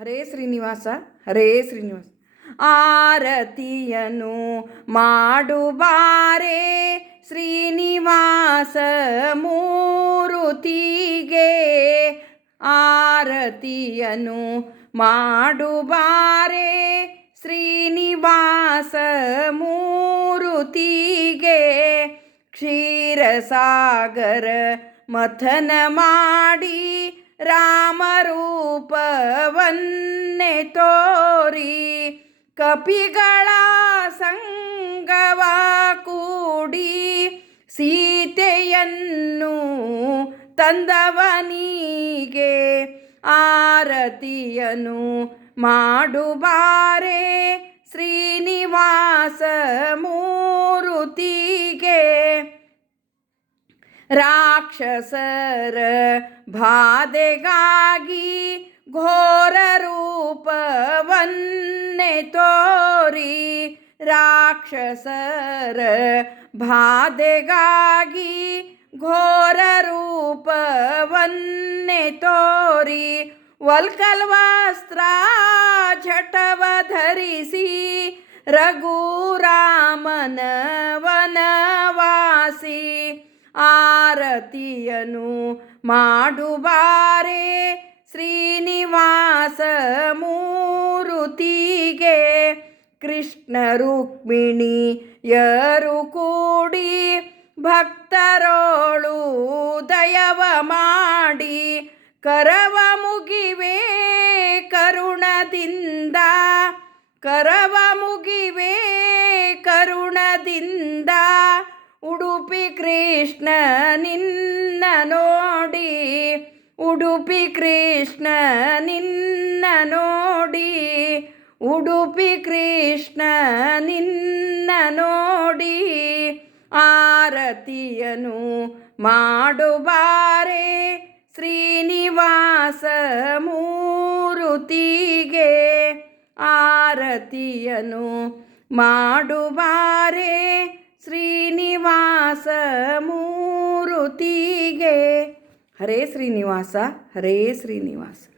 ಹರೇ ಶ್ರೀನಿವಾಸ ಹರೇ ಶ್ರೀನಿವಾಸ. ಆರತಿಯನು ಮಾಡುಬಾರೆ ಶ್ರೀನಿವಾಸ ಮೂರುತಿಗೆ. ಆರತಿಯನು ಮಾಡುಬಾರೆ ಶ್ರೀನಿವಾಸ ಮೂರುತಿಗೆ. ಕ್ಷೀರಸಾಗರ ಮಥನ ಮಾಡಿ ರಾಮರೂಪವನ್ನೇ ತೋರಿ ಕಪಿಗಳ ಸಂಗವ ಕೂಡಿ ಸೀತೆಯನ್ನು ತಂದವನಿಗೆ. ಆರತಿಯನು ಮಾಡುಬಾರೆ ಶ್ರೀನಿವಾಸ ಮೂರುತಿಗೆ. ರಾಕ್ಷಸರ ಬಾಧೆಗಾಗಿ ಘೋರ ರೂಪವನ್ನೇ ತೋರಿ ರಾಕ್ಷಸರ ಬಾಧೆಗಾಗಿ ಘೋರ ರೂಪವನ್ನೇ ತೋರಿ ವಲ್ಕಲ್ವಸ್ತ್ರ ಝಟವ ಧರಿಸಿ ರಘುರಾಮನ ವನವಾಸಿ. ಆರತಿಯನು ಮಾಡುಬಾರೆ ಶ್ರೀನಿವಾಸ ಮೂರುತಿಗೆ. ಕೃಷ್ಣ ರುಕ್ಮಿಣಿಯರು ಕೂಡಿ ಭಕ್ತರೋಳು ದಯವ ಮಾಡಿ ಕರವ ಮುಗಿವೆ ಕರುಣದಿಂದ. ಕರವ ಮುಗಿವೆ ಕರುಣದಿಂದ ಉಡುಪಿ ಕೃಷ್ಣ ನಿನ್ನ ನೋಡಿ. ಉಡುಪಿ ಕೃಷ್ಣ ನಿನ್ನ ನೋಡಿ. ಉಡುಪಿ ಕೃಷ್ಣ ನಿನ್ನ ನೋಡಿ. ಆರತಿಯನು ಮಾಡುಬಾರೆ ಶ್ರೀನಿವಾಸ ಮೂರುತಿಗೆ. ಆರತಿಯನು ಮಾಡುಬಾರೆ ಶ್ರೀನಿವಾಸ ಮೂರುತಿಗೆ. ಹರೇ ಶ್ರೀನಿವಾಸ ಹರೇ ಶ್ರೀನಿವಾಸ.